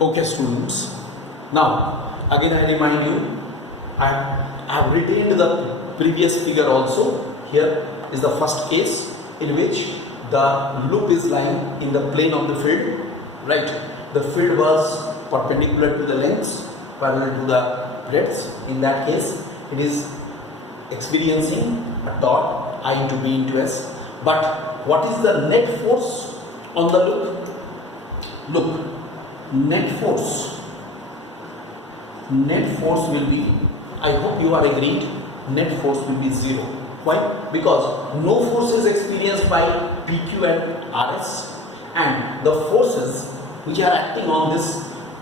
Okay students, now again I remind you, I have retained the previous figure also. Here is the first case in which the loop is lying in the plane of the field, right? The field was perpendicular to the lengths, parallel to the breadths. In that case, it is experiencing a torque I into B into S. But what is the net force on the loop? Look, net force will be, I hope you are agreed, net force will be 0. Why? Because no force is experienced by PQ and RS, and the forces which are acting on this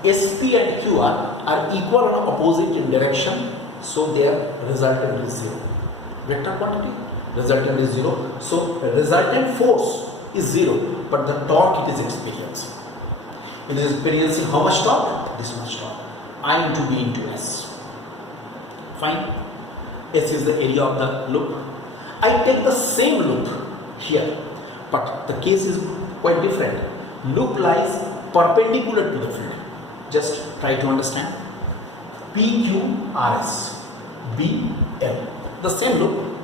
SP and QR are equal and opposite in direction, so their resultant is 0. Vector quantity, resultant is 0. So resultant force is 0, but the torque it is experiencing. It is experiencing how much torque? This much torque. I into B into S. Fine. S is the area of the loop. I take the same loop here, but the case is quite different. Loop lies perpendicular to the field. Just try to understand. PQRS, BL. The same loop,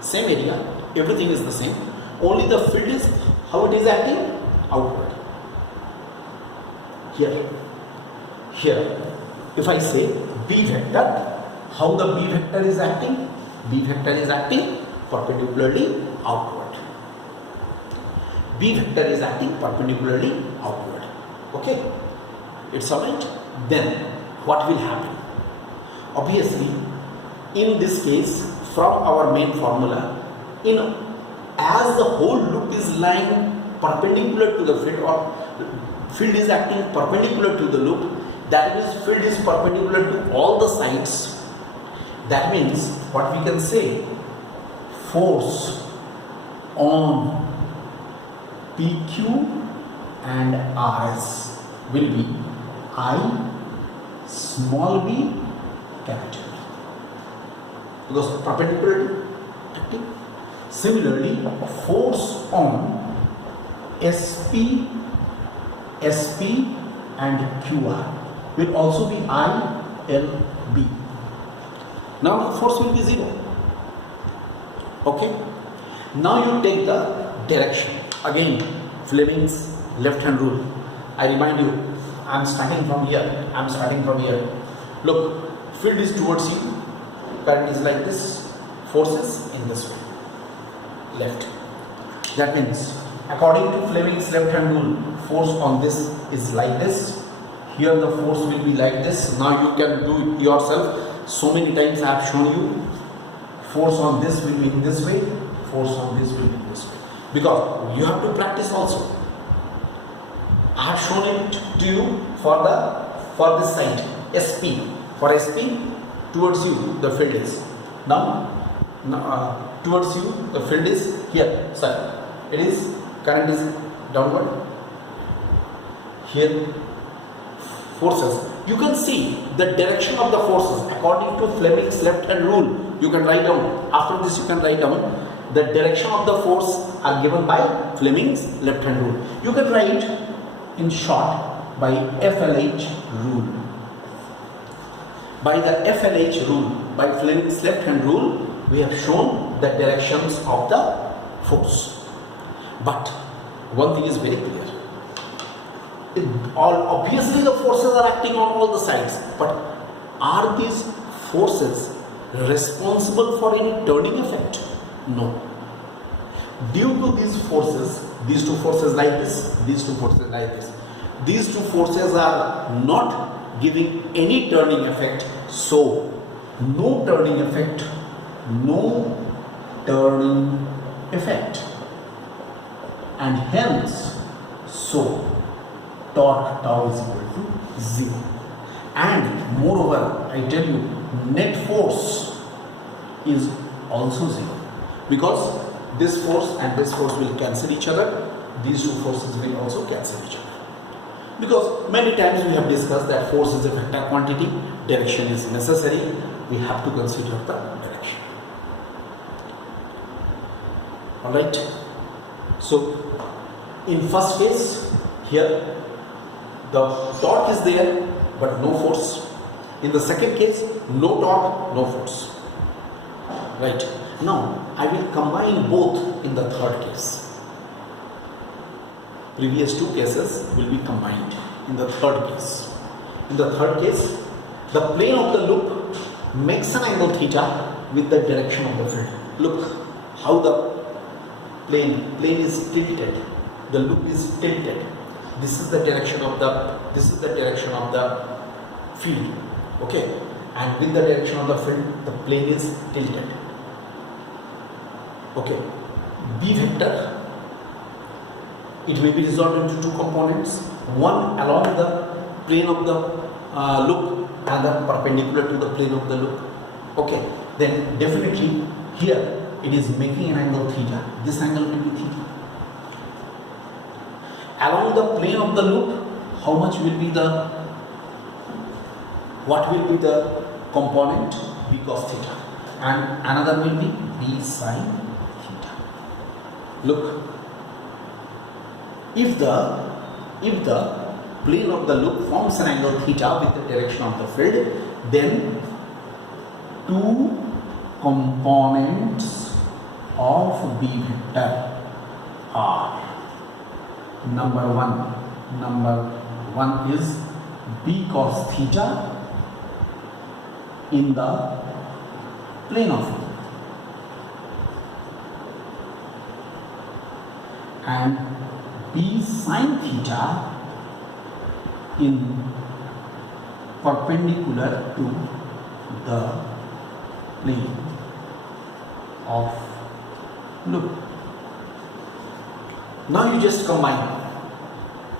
same area, everything is the same. Only the field is how it is acting outward. Here, if I say B vector, how the B vector is acting? B vector is acting perpendicularly outward. B vector is acting perpendicularly outward. Okay, it's alright. Then what will happen? Obviously, in this case, from our main formula, as the whole loop is lying perpendicular to the field, or field is acting perpendicular to the loop, that means field is perpendicular to all the sides. That means what we can say, force on PQ and RS will be I small b capital B, because perpendicular acting. Similarly, force on SP and QR will also be ILB. Now the force will be 0. Okay. Now you take the direction. Again, Fleming's left hand rule. I remind you, I am starting from here. Look, field is towards you. Current is like this. Forces in this way. Left. That means, according to Fleming's left hand rule, force on this is like this. Here the force will be like this. Now you can do it yourself. So many times I have shown you. Force on this will be in this way. Force on this will be in this way. Because you have to practice also. I have shown it to you for this side. SP. For SP, towards you the field is. Now towards you the field is here. Sorry. It is, current is downward. Here forces. You can see the direction of the forces according to Fleming's left hand rule. You can write down. After this, you can write down the direction of the force are given by Fleming's left hand rule. You can write in short by FLH rule. By the FLH rule, by Fleming's left hand rule, we have shown the directions of the force. But one thing is very clear. Obviously the forces are acting on all the sides, but are these forces responsible for any turning effect? No. Due to these forces, these two forces like this, these two forces like this, these two forces are not giving any turning effect, so no turning effect, and hence so torque tau is equal to 0. And moreover, I tell you, net force is also 0, because this force and this force will cancel each other. These two forces will also cancel each other. Because many times we have discussed that force is a vector quantity, direction is necessary. We have to consider the direction. Alright. So in first case, here the torque is there but no force. In the second case, no torque, no force. Right. Now I will combine both in the third case. Previous two cases will be combined in the third case. In the third case, the plane of the loop makes an angle theta with the direction of the field. Look how the plane is tilted. The loop is tilted. This is the direction of the field. Okay, and with the direction of the field, the plane is tilted. Okay, B vector, it may be resolved into two components, one along the plane of the loop and the perpendicular to the plane of the loop. Okay, then definitely here it is making an angle theta. This angle will be theta. Along the plane of the loop, how much will be what will be the component? B cos theta, and another will be B sin theta. Look, if the plane of the loop forms an angle theta with the direction of the field, then two components of B vector are number one is B cos theta in the plane of loop, and B sin theta in perpendicular to the plane of loop. Now you just combine.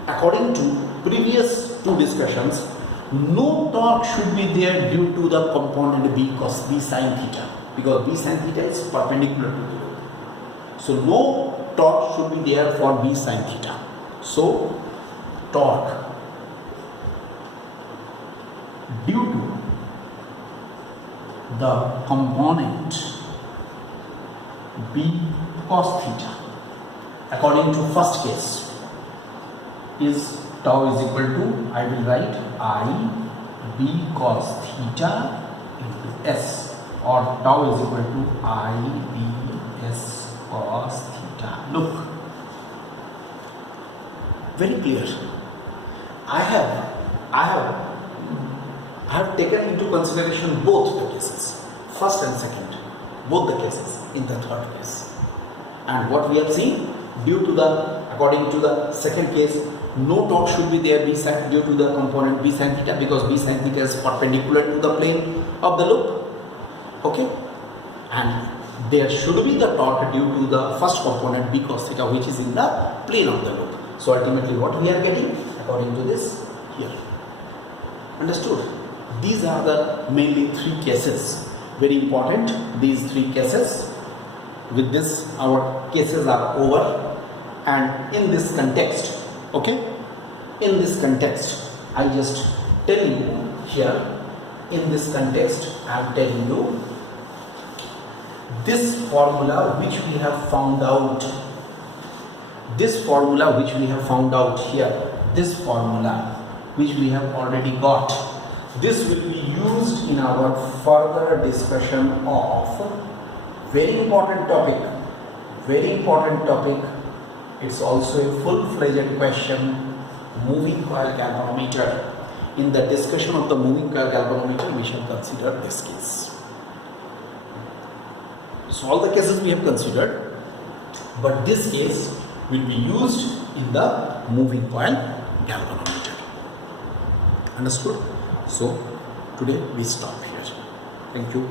According to previous two discussions, no torque should be there due to the component B sin theta, because B sin theta is perpendicular to the loop. So no torque should be there for B sin theta. So torque due to the component B cos theta, according to first case, is tau is equal to, I will write I B cos theta into S, or tau is equal to I B S cos theta. Look, very clear. I have taken into consideration both the cases, first and second, both the cases in the third case. And what we have seen, according to the second case, no torque should be there due to the component B sin theta, because B sin theta is perpendicular to the plane of the loop. Okay, and there should be the torque due to the first component B cos theta, which is in the plane of the loop. So ultimately what we are getting according to this here. Understood? These are the mainly three cases, very important, these three cases. With this our cases are over, and in this context, okay, in this context I just tell you here, in this context I am telling you this formula which we have found out, this formula which we have found out here, this formula which we have already got, this will be used in our further discussion of very important topic. It's also a full-fledged question, moving coil galvanometer. In the discussion of the moving coil galvanometer, we shall consider this case. So all the cases we have considered, but this case will be used in the moving coil galvanometer. Understood? So today we stop here. Thank you.